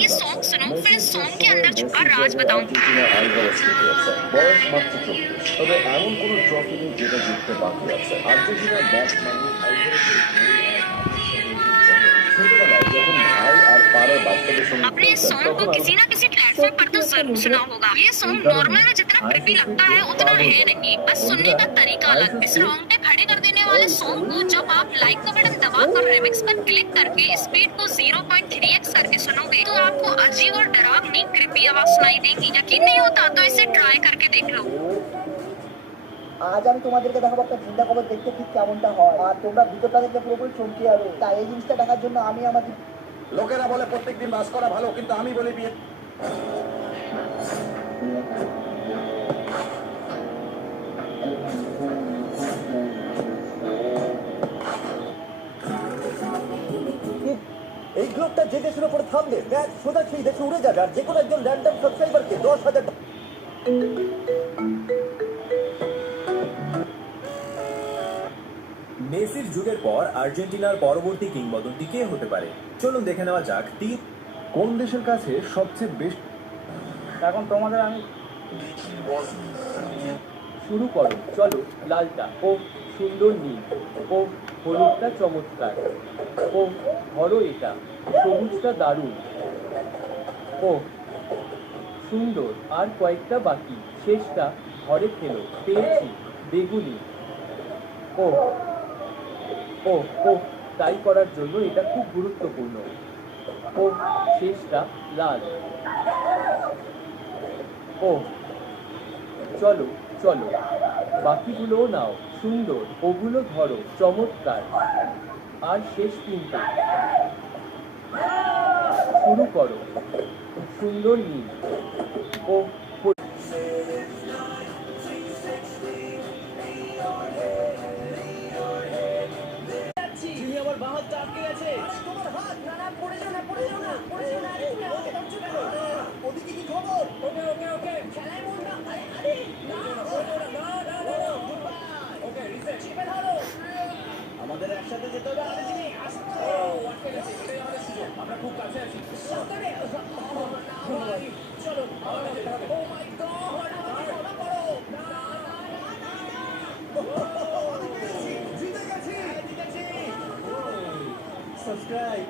ये सॉन्ग सुनो, फिर सॉन्ग के अंदर छुपा राज बताऊंगी। বয়স মাত্র 24, তবে এমন কোনো ট্রফি নেই যেটা জিততে বাকি আছে। আর্জেন্টিনার ম্যাচ মানে ছোটবেলায় যখন ভাই আর পাড়ার বাচ্চাদের সঙ্গে आपने इस খেলতেন सॉन्ग তখন को আর किसी ना किसी प्लेटफॉर्म पर तो जरूर सुना होगा। ये सॉन्ग नॉर्मल में जितना क्रिपी लगता है उतना है नहीं, बस सुनने का तरीका अलग है। इस रोंगटे खड़े कर देने वाले सॉन्ग को जब आप लाइक का बटन दबाकर रिमिक्स पर क्लिक करके स्पीड को 0.3x करके सुनोगे तो आपको अजीब और डरावनी क्रिपी आवाज सुनाई देगी। यकीन नहीं होता तो इसे ट्राई करके देख लो। আজ আমি তোমাদেরকে দেখাবো একটা জিন্দা খবর দেখতে ঠিক কেমনটা হয়, আর তোমরা ভিতরটা দেখলে পুরোপুরি চমকে যাবে। তাই এই জিনিসটা দেখার জন্য আমি আমাদের লোকেরা বলে প্রত্যেকদিন বাস করা ভালো, কিন্তু আমি বলি বিয়ে। এই গ্লোবটা যে দেশের উপর থামবে ম্যাচ সোজা সেই দেশে উড়ে যাবে, আর যে কোনো একজন র্যান্ডম সাবস্ক্রাইবারকে 10,000 মেসির যুগের পর আর্জেন্টিনার পরবর্তী কিংবদন্তি কে হতে পারে? চলুন দেখে নেওয়া যাক। কোন দেশের কাছে সবচেয়ে বেশি? এখন তোমাদের আমি শুরু করো। চলো, লালটা ও সুন্দর নীল, ও হলুদটা চমৎকার, ও ধরো এটা, সবুজটা দারুণ, ও সুন্দর, আর কয়েকটা বাকি, শেষটা ঘরে ফেলো, পেয়েছি, বেগুনি, ও ও ও তাই করার জন্য এটা খুব গুরুত্বপূর্ণ, ও শেষটা লাল, ও চলো চলো, বাকিগুলোও নাও, সুন্দর, ওগুলো ধরো, চমৎকার, আর শেষ তিনটে, শুরু করো, সুন্দর নীল, ও আমার বাঁ হাতটা আটকে গেছে। ওদিকে কি খবর? ওকে ওকে ওকে খেলায় মন দাও। ওকে রিসেট। আমাদের একসাথে যেতে হবে। আটকে গেছে, এটাই আমাদের সুযোগ, আমরা খুব কাছে আছি। চলো আমাদের যেতে হবে। জিতে গেছি। সাবস্ক্রাইব।